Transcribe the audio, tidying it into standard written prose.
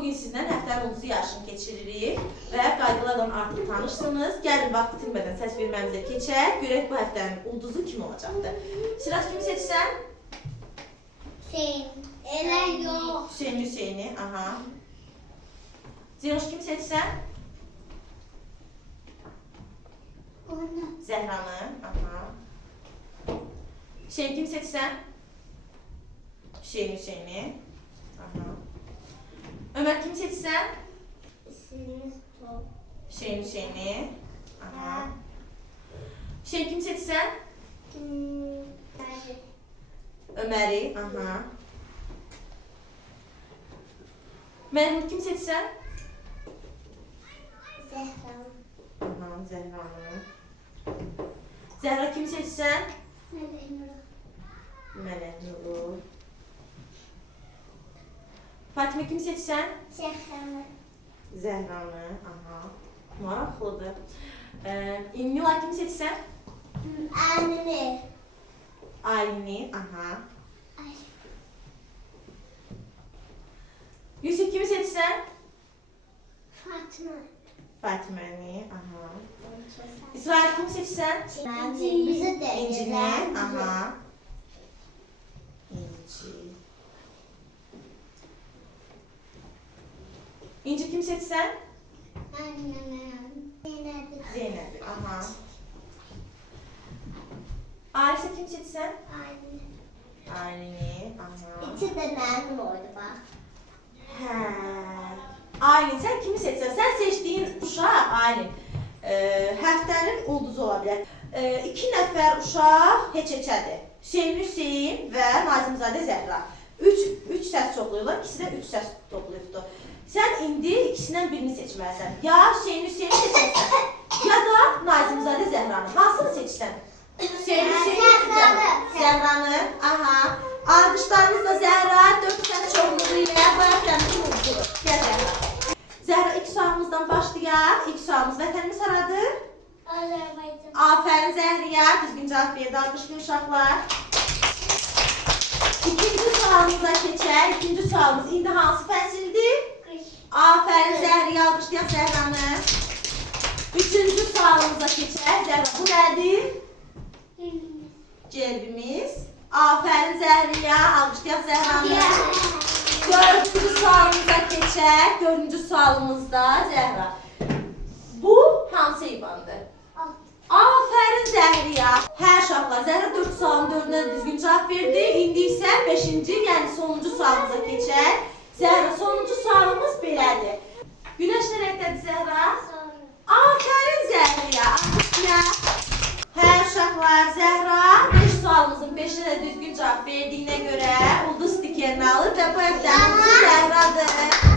Bugün sizdən həftənin ulduzu yarışını keçiririk və qaydalardan artıq tanışsınız. Gəlin vaxt itirmədən səs verməmizə keçək. Görək bu həftənin ulduzu kim olacaqdır? Siraz kimi seçsən? Hüseyin. Elə yox. Hüseyni. Aha. Zeynoş kimi seçsən? Onu. Zəhranı. Aha. Hüseyin kimi seçsən? Hüseyni. Aha. Ömer kimi seçsən? İsminiz top. Hüseyni. Aha. Hüseyin kimi seçsən? Ömer'i. Aha. Mehmet kimi seçsən? Zehra. Aha, Zəhranı. Zəhra kimi seçsən? Mələk Nuru. Fatimə kimi seçsən? Zehra. Zəhranı. Aha. Maraqlıdır. Nilay kimi seçsən? Amine. Aylini. Aha. Ay. Yusuf kimi seçsən? Fatma. Fatiməni. Aha. İsrail kimi seçsən? Bizi de İncini. Aha. İnci. İnci kimi seçsən? Annem. Zeynəbi. Aha. Arifə kimi seçsən? Anne. Aylini. Aha. İçi de benim oydu bak. Hə. Aylin, sən kimi seçsən? Sən seçdiyin uşaq Aylin həftənin ulduzu ola bilər. 2 nəfər uşaq heç-heçədir. Hüseyin və Nazimzadə Zəhra. 3 səs toplayırlar, ikisi də 3 səs toplayıbdır. Sən indi ikisindən birini seçməlisən. Ya Hüseyni seçərsən, ya da Nazimzadə Zəhranı. Hansını seçsən? Zəhranı. Aha. Alqışlarınızla Zəhra 4 səs çoxluğu ilə bu həftənin ulduzudur. Gəl Zəhra. Zəhra, ilk sualımızdan başlayaq. İlk sualımız vətənimiz haradır? Azerbaycan. Afərin Zəhriyə, düzgün cavab verdi, alqışlayın uşaqlar. İkinci sualımıza keçək. İkinci sualımız indi hansı fəsildir? Kış. Afərin Zəhriyə, alqışlayaq Zəhranı. Üçüncü sualımıza keçək. Zəhra, bu nədir? Gerbimiz. Afərin Zəhriyə, alqışlayaq Zəhranı. Dördüncü sualımıza keçək. Dördüncü sualımızda Zəhra. Bu hansı heyvandır? Afərin Zəhriyə. Hə uşaqlar, Zəhra 4 sualın 4-ünə düzgün cavab verdi. İndi isə 5-ci, yəni sonuncu sualımıza keçək. Zəhra, sonuncu sualımız belədir. Günəş nə rəngdədir Zəhra? Afərin Zəhriyə. Alqışlayaq. Hə uşaqlar, Zəhra 5 sualımızın 5-inə də düzgün cavab verdiyinə görə ulduz stikerini alır və bu həftənin ulduzu Zəhradır.